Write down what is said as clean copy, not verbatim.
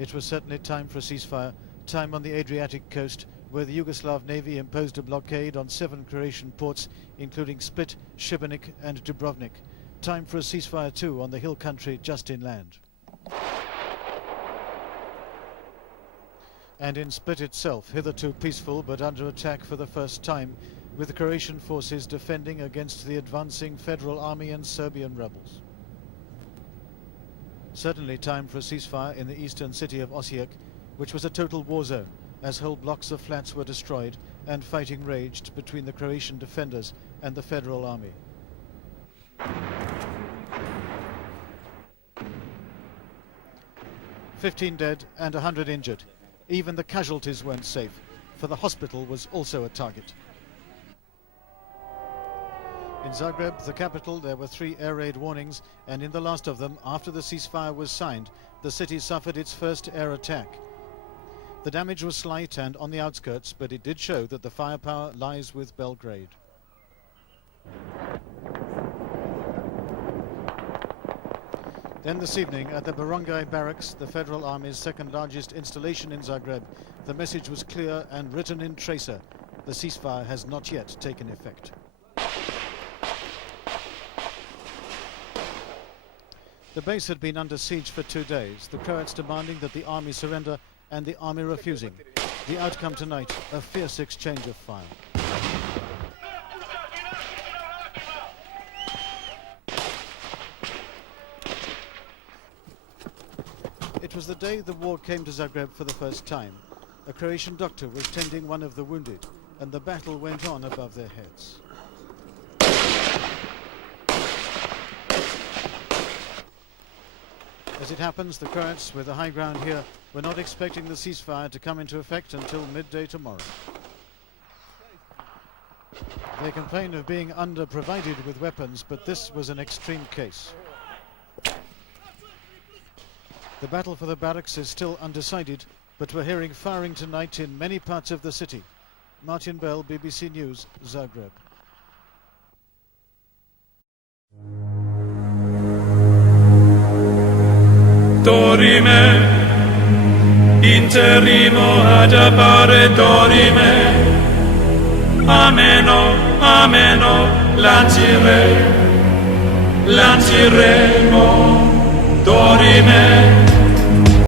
It was certainly time for a ceasefire, time on the Adriatic coast, where the Yugoslav Navy imposed a blockade on 7 Croatian ports, including Split, Šibenik and Dubrovnik. Time for a ceasefire too on the hill country just inland. And in Split itself, hitherto peaceful but under attack for the first time, with the Croatian forces defending against the advancing Federal Army and Serbian rebels. Certainly time for a ceasefire in the eastern city of Osijek, which was a total war zone, as whole blocks of flats were destroyed and fighting raged between the Croatian defenders and the Federal Army. "15 dead and 100 injured. Even the casualties weren't safe, for the hospital was also a target." In Zagreb, the capital, there were 3 air raid warnings, and in the last of them, after the ceasefire was signed, the city suffered its first air attack. The damage was slight and on the outskirts, but it did show that the firepower lies with Belgrade. Then this evening, at the Barangay Barracks, the Federal Army's second largest installation in Zagreb, the message was clear and written in tracer: the ceasefire has not yet taken effect. The base had been under siege for 2 days, the Croats demanding that the army surrender and the army refusing. The outcome tonight, a fierce exchange of fire. It was the day the war came to Zagreb for the first time. A Croatian doctor was tending one of the wounded, and the battle went on above their heads. As it happens, the Croats, with the high ground here, were not expecting the ceasefire to come into effect until midday tomorrow. They complain of being under-provided with weapons, but this was an extreme case. The battle for the barracks is still undecided, but we're hearing firing tonight in many parts of the city. Martin Bell, BBC News, Zagreb. Dorime, interrimo ad appare dorime, ameno, ameno, lanciremo, dorime.